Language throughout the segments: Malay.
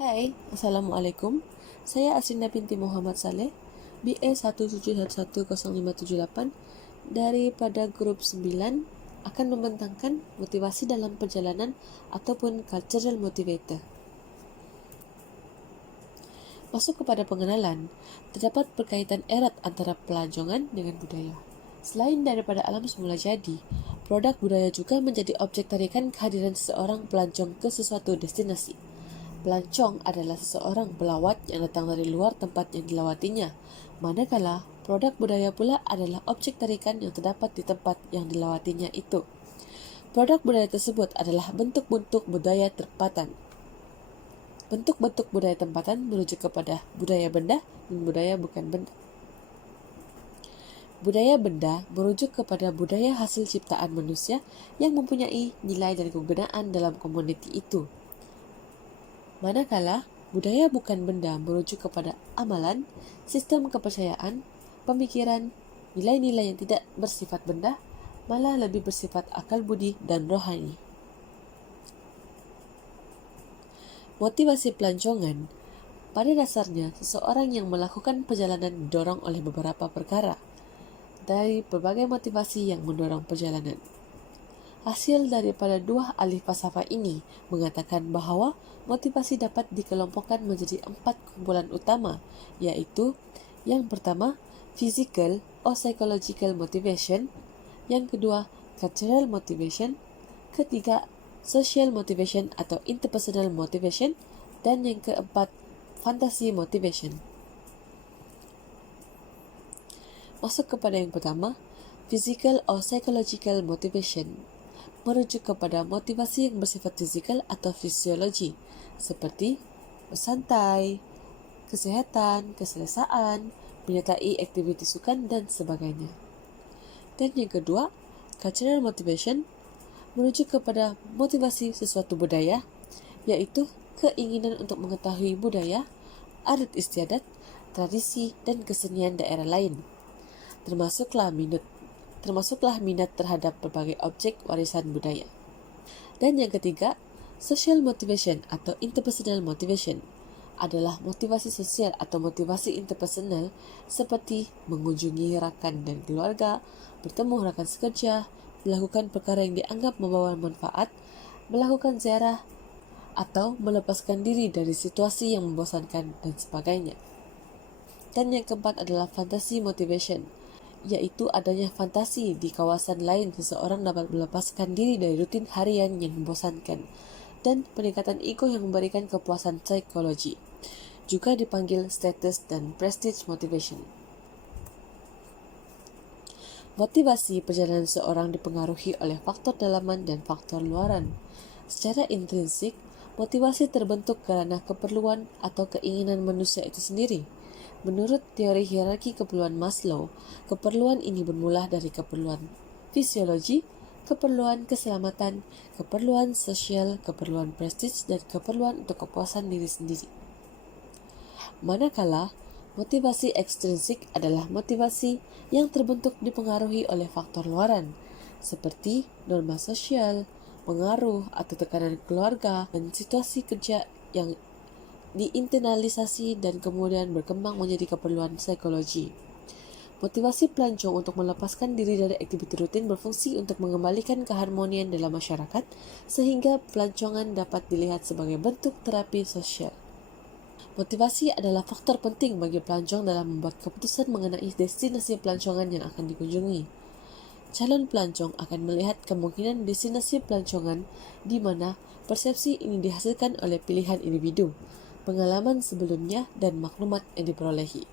Hai, Assalamualaikum. Saya Asrinda binti Muhammad Saleh, BA 1711058 daripada grup 9 akan membentangkan motivasi dalam perjalanan ataupun cultural motivator. Masuk kepada pengenalan, terdapat berkaitan erat antara pelancongan dengan budaya. Selain daripada alam semula jadi, produk budaya juga menjadi objek tarikan kehadiran seseorang pelancong ke sesuatu destinasi. Pelancong adalah seseorang pelawat yang datang dari luar tempat yang dilawatinya, manakala produk budaya pula adalah objek tarikan yang terdapat di tempat yang dilawatinya itu. Produk budaya tersebut adalah bentuk-bentuk budaya tempatan. Bentuk-bentuk budaya tempatan merujuk kepada budaya benda dan budaya bukan benda. Budaya benda merujuk kepada budaya hasil ciptaan manusia yang mempunyai nilai dan kegunaan dalam komuniti itu. Manakala budaya bukan benda merujuk kepada amalan, sistem kepercayaan, pemikiran, nilai-nilai yang tidak bersifat benda, malah lebih bersifat akal budi dan rohani. Motivasi pelancongan pada dasarnya seseorang yang melakukan perjalanan didorong oleh beberapa perkara dari berbagai motivasi yang mendorong perjalanan. Hasil daripada dua alih falsafah ini mengatakan bahawa motivasi dapat dikelompokkan menjadi 4 kumpulan utama, iaitu yang pertama, physical or psychological motivation, yang kedua, cultural motivation, ketiga, social motivation atau interpersonal motivation, dan yang keempat, fantasy motivation. Masuk kepada yang pertama, physical or psychological motivation, merujuk kepada motivasi yang bersifat fizikal atau fisiologi, seperti bersantai, kesihatan, keselesaan, menyertai aktiviti sukan dan sebagainya. Dan yang kedua, cultural motivation, merujuk kepada motivasi sesuatu budaya, iaitu keinginan untuk mengetahui budaya, adat istiadat, tradisi dan kesenian daerah lain, termasuklah minat terhadap berbagai objek warisan budaya. Dan yang ketiga, social motivation atau interpersonal motivation adalah motivasi sosial atau motivasi interpersonal seperti mengunjungi rakan dan keluarga, bertemu rakan sekerja, melakukan perkara yang dianggap membawa manfaat, melakukan ziarah, atau melepaskan diri dari situasi yang membosankan dan sebagainya. Dan yang keempat adalah fantasy motivation, iaitu adanya fantasi di kawasan lain seseorang dapat melepaskan diri dari rutin harian yang membosankan, dan peningkatan ego yang memberikan kepuasan psikologi, juga dipanggil status dan prestige motivation. Motivasi perjalanan seseorang dipengaruhi oleh faktor dalaman dan faktor luaran. Secara intrinsik, motivasi terbentuk kerana keperluan atau keinginan manusia itu sendiri. Menurut teori hierarki keperluan Maslow, keperluan ini bermula dari keperluan fisiologi, keperluan keselamatan, keperluan sosial, keperluan prestis, dan keperluan untuk kepuasan diri sendiri. Manakala, motivasi ekstrinsik adalah motivasi yang terbentuk dipengaruhi oleh faktor luaran, seperti norma sosial, pengaruh atau tekanan keluarga, dan situasi kerja yang diinternalisasi dan kemudian berkembang menjadi keperluan psikologi. Motivasi pelancong untuk melepaskan diri dari aktiviti rutin berfungsi untuk mengembalikan keharmonian dalam masyarakat sehingga pelancongan dapat dilihat sebagai bentuk terapi sosial. Motivasi adalah faktor penting bagi pelancong dalam membuat keputusan mengenai destinasi pelancongan yang akan dikunjungi. Calon pelancong akan melihat kemungkinan destinasi pelancongan di mana persepsi ini dihasilkan oleh pilihan individu, pengalaman sebelumnya dan maklumat yang diperolehi.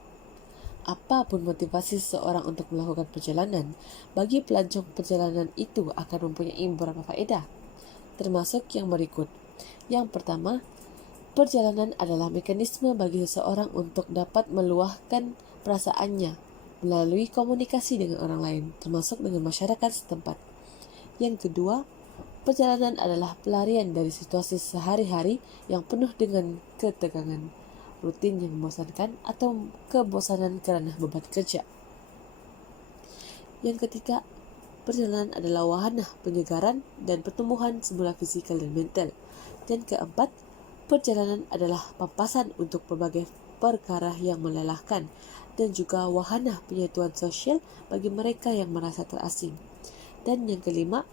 Apapun motivasi seseorang untuk melakukan perjalanan, bagi pelancong perjalanan itu akan mempunyai beberapa faedah, termasuk yang berikut. Yang pertama, perjalanan adalah mekanisme bagi seseorang untuk dapat meluahkan perasaannya melalui komunikasi dengan orang lain, termasuk dengan masyarakat setempat. Yang kedua, perjalanan adalah pelarian dari situasi sehari-hari yang penuh dengan ketegangan, rutin yang membosankan atau kebosanan kerana beban kerja. Yang ketiga, perjalanan adalah wahana penyegaran dan pertumbuhan semula fizikal dan mental. Dan keempat, Perjalanan adalah pampasan untuk berbagai perkara yang melelahkan dan juga wahana penyatuan sosial bagi mereka yang merasa terasing. Dan yang kelima,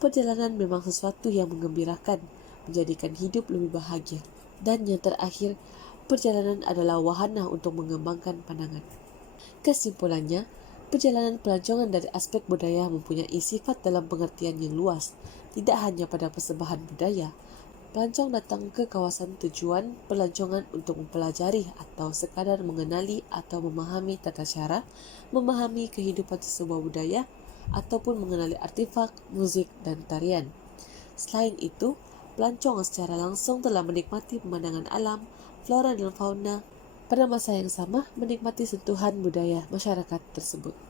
perjalanan memang sesuatu yang menggembirakan, menjadikan hidup lebih bahagia. Dan yang terakhir, perjalanan adalah wahana untuk mengembangkan pandangan. Kesimpulannya, perjalanan pelancongan dari aspek budaya mempunyai sifat dalam pengertian yang luas, tidak hanya pada persembahan budaya. Pelancong datang ke kawasan tujuan pelancongan untuk mempelajari atau sekadar mengenali atau memahami tata cara, memahami kehidupan sebuah budaya, ataupun mengenali artefak, musik, dan tarian. Selain itu, pelancong secara langsung telah menikmati pemandangan alam, flora dan fauna, pada masa yang sama menikmati sentuhan budaya masyarakat tersebut.